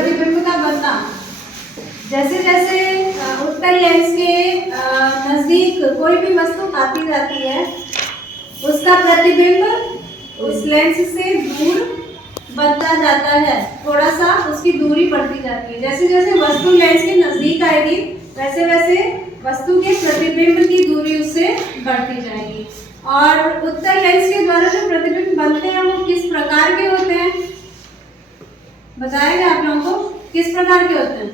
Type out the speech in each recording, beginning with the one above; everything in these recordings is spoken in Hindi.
प्रतिबिंब का बनना। जैसे जैसे उत्तल लेंस के नजदीक कोई भी वस्तु आती जाती है, उसका प्रतिबिंब उस लेंस से दूर बनता जाता है, थोड़ा सा उसकी दूरी बढ़ती जाती है। जैसे जैसे वस्तु लेंस के नजदीक आएगी, वैसे वैसे वस्तु के प्रतिबिंब की दूरी उससे बढ़ती जाएगी। और उत्तल लेंस के द्वारा जो प्रतिबिंब बनते हैं वो किस प्रकार के होते हैं, बताएंगे आप लोगों को? किस प्रकार के होते हैं,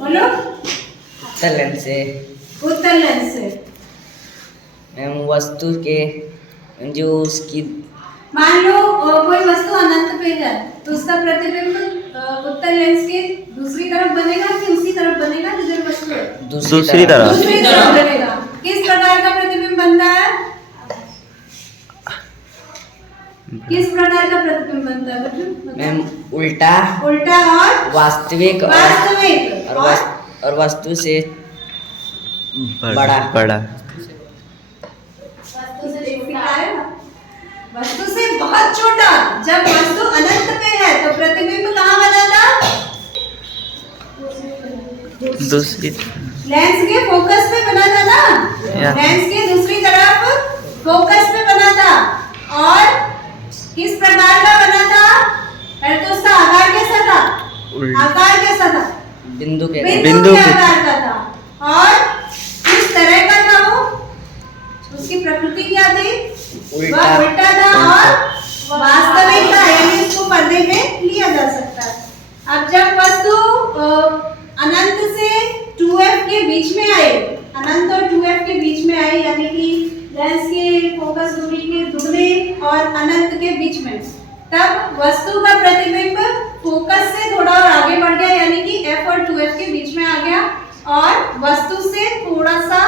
बोलो? उत्तल लेंस से, उत्तल लेंस से वस्तु के जो उसकी, मान लो कोई वस्तु अनंत पे है, तो उसका प्रतिबिंब उत्तल लेंस के दूसरी तरफ बनेगा कि उसी तरफ बनेगा जिधर वस्तु है? दूसरी तरफ बनेगा। किस प्रकार का प्रतिबिंब बनता है? किस प्रकार का प्रतिबिंब बनता है बच्चों? मैम उल्टा और वास्तविक और वस्तु से बड़ा। वस्तु से बहुत छोटा। जब वस्तु अनंत पे है तो प्रतिबिंब कहाँ बना था? दूसरी लेंस के फोकस पे बना था ना, लेंस के दूसरी तरफ फोकस पे बना था। और किस प्रकार का बना था? पहले तो उसका आकार कैसा था? आकार कैसा था? बिंदु के आकार का था। और किस तरह का था वो? उसकी प्रकृति क्या थी? वह उल्टा था और वास्तविक था, यानी इसको पर्दे में लिया जा सकता है। अब जब वस्तु अनंत से 2f के बीच में आए, अनंत और 2f के बीच में आई, यानी कि लेंस के फोकस दूरी के दुगने और अनंत के बीच में, तब वस्तु का प्रतिबिंब फोकस से थोड़ा और आगे बढ़ गया, यानी कि f और 2f के बीच में आ गया और वस्तु से थोड़ा सा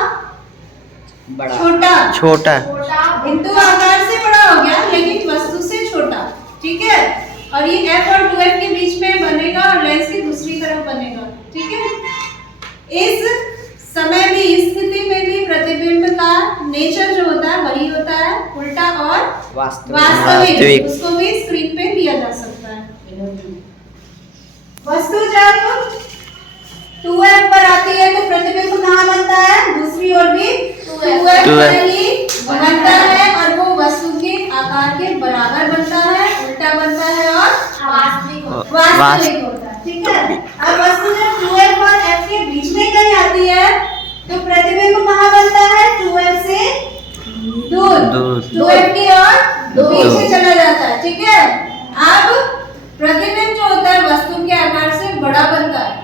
छोटा बिंदु आकार से बड़ा हो गया, लेकिन वस्तु से छोटा। ठीक है, और ये f और 2f के बीच में बनेगा और लेंस की दूसरी तरफ बनेगा। ठीक है, इस समय भी, इस स्थिति में भी प्रतिबिंब का नेचर जो होता है वही होता है, उल्टा और वास्तविक। उसको भी स्क्रीन पे लिया जा सकता है। वस्तु जब 2f पर आती है तो प्रतिबिंब कहाँ बनता है? दूसरी ओर भी 2f बनता है और वो वस्तु के आकार के बराबर बनता है, उल्टा बनता है और वास्तविक होता है। ठीक है, अब वस्तु जब 2f और f के बीच में कहीं आती है तो प्रतिबिंब कहाँ बनता है? 2f से दूर 2f की ओर पीछे चला जाता है। ठीक है, अब प्रतिबिंब जो होता है वस्तु के आकार से बड़ा बनता है,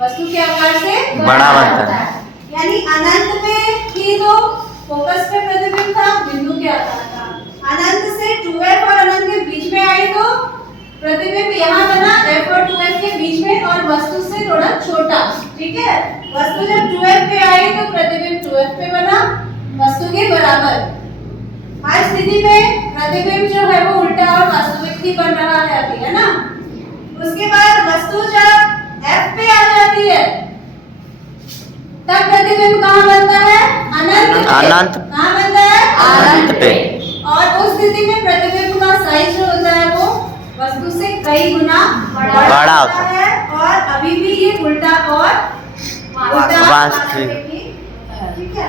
वस्तु के आकार से बड़ा बनता है। यानी अनंत में थी तो फोकस पे प्रतिबिंब था, बिंदु के आकार का। अनंत से 2f और अनंत के बीच में आई तो प्रतिबिंब यहाँ बना f और 2f के बीच में और वस्तु से थोड़ा छोटा। ठीक है, वस्तु जब 2f पे आई तो प्रतिबिंब 2f पे बना, वस्तु के बराबर। हर स्थिति में प्रतिबिंब जो है वो उल्टा और वास्तविक ही बन रहा है अभी, है ना? उसके बाद वस्तु जब f पे आ जाती है तब प्रतिबिंब कहाँ बनता है? अनंत। कहाँ बनता है? अनंत पे। और उस स्थिति में प्रतिबिंब का साइज जो होता है वो वस्तु से कई गुना बड़ा होता है और अभी भी ये उल्टा और वास्तविक। ठीक है,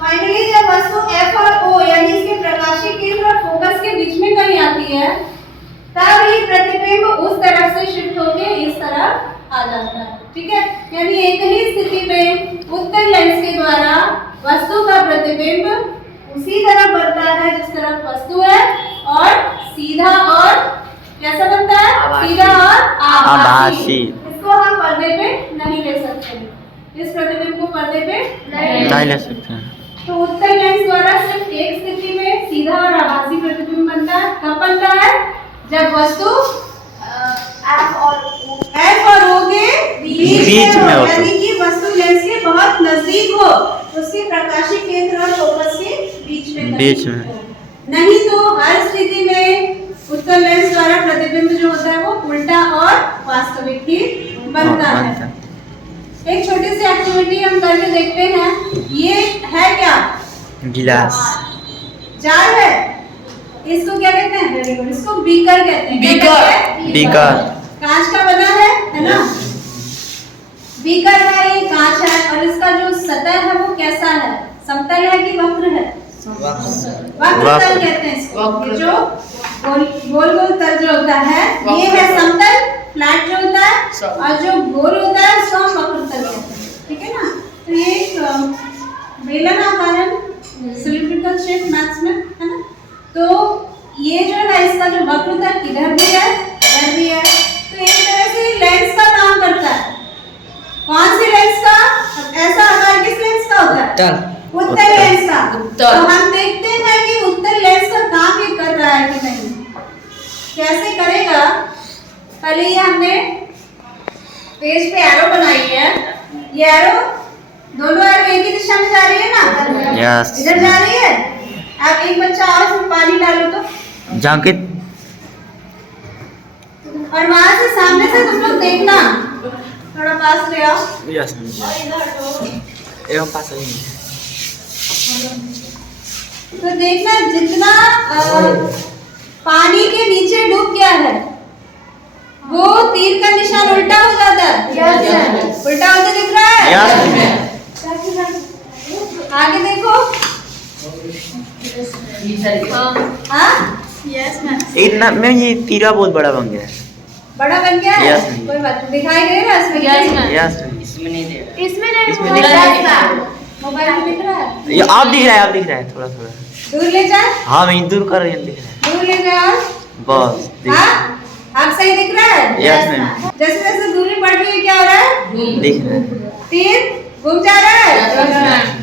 फाइनली जब वस्तु f और o यानी इसके प्रकाशीय केंद्र और फोकस के बीच में कहीं आती है तब ये प्रतिबिंब उस तरफ से शिफ्ट होके इस तरफ आ जाता है। ठीक है, यानी एक ही स्थिति में उत्तल लेंस के द्वारा वस्तु का प्रतिबिंब उसी तरफ बनता है जिस तरफ वस्तु है और सीधा और कैसा बनता है? सीधा और आभासी। इसको हम पर्दे पे नहीं ले सकते, इस प्रतिबिंब को पर्दे पे नहीं ले सकते। तो उत्तल लेंस द्वारा सिर्फ एक स्थिति में सीधा और आभासी प्रतिबिंब बनता है। कब बनता है? जब वस्तु F और O के बीच में हो, यानी कि वस्तु लेंस के बहुत नजदीक हो, उसके प्रकाशीय केंद्र और फोकस के बीच में। नहीं तो हर स्थिति में उत्तल लेंस द्वारा प्रतिबिंब जो होता है वो उल्टा और वास्तविक ही बनता है। एक छोटी सी एक्टिविटी हम करके देखते हैं। ये है क्या? गिलास, जार है। इसको क्या कहते हैं? वेरी गुड, इसको बीकर कहते हैं। बीकर। बीकर। कांच का है ना। बीकर है, ये कांच है और इसका जो सतह है वो कैसा है, समतल है कि वक्र है? वक्र तल कहते हैं इसको। ये जो गोल गोल तल जो होता है ये है समतल, फ्लैट जो होता है, और जो गोल होता है उसको हम वक्र तल कहते हैं, ठीक है ना। तो ये एक बेलन आकार है, सिलिंड्रिकल शेप मैथ्स में, है ना। तो ये जो है इसका जो वक्र तल इधर भी है इधर भी है, तो एक तरह से लेंस का काम करता है। कौन सी लेंस का? ऐसा आकार किस लेंस का होता है? उत्तल लेंस का। तो हम देखते हैं कि उत्तल लेंस का काम ये कर रहा है कि नहीं। कैसे करेगा? पहले ये हमने पेज पे एरो बनाई है, ये एरो दोनों एरो एक ही दिशा में जा रही है ना, यस इधर जा रही है। अब एक बच्चा और उसमें पानी डालो तो, जाके और वहां से सामने से तुम लोग देखना, थोड़ा पास ले आओ। यस एवं पास नहीं तो देखना जितना पानी के नीचे डूब गया है वो तीर का निशान उल्टा हो जाता है। उल्टा होता दिख रहा है? आगे देखो। हाँ यस मैम। इतना मैं ये तीरा बहुत बड़ा बन गया है। बड़ा बन गया है? Yes, ma'am. कोई बात नहीं, दिखाई दे रहा है इसमें? यस इसमें नहीं दे रहा। इसमें नहीं, इसमें मोबाइल दिख में मोबाइल में दिख रहा है। ये आप दिख रहा है, आप दिख रहा है थोड़ा थोड़ा। दूर ले जा, हाँ मैं दूर कर रही हूँ, दिख रहा दूर ले जा। है बस दिख हाँ आप सही दिख रहा है? यस मैम जैसे जैसे दूरी बढ़ रही है क्या हो रहा है? दिख रहा है। तीर घूम जा रहा है।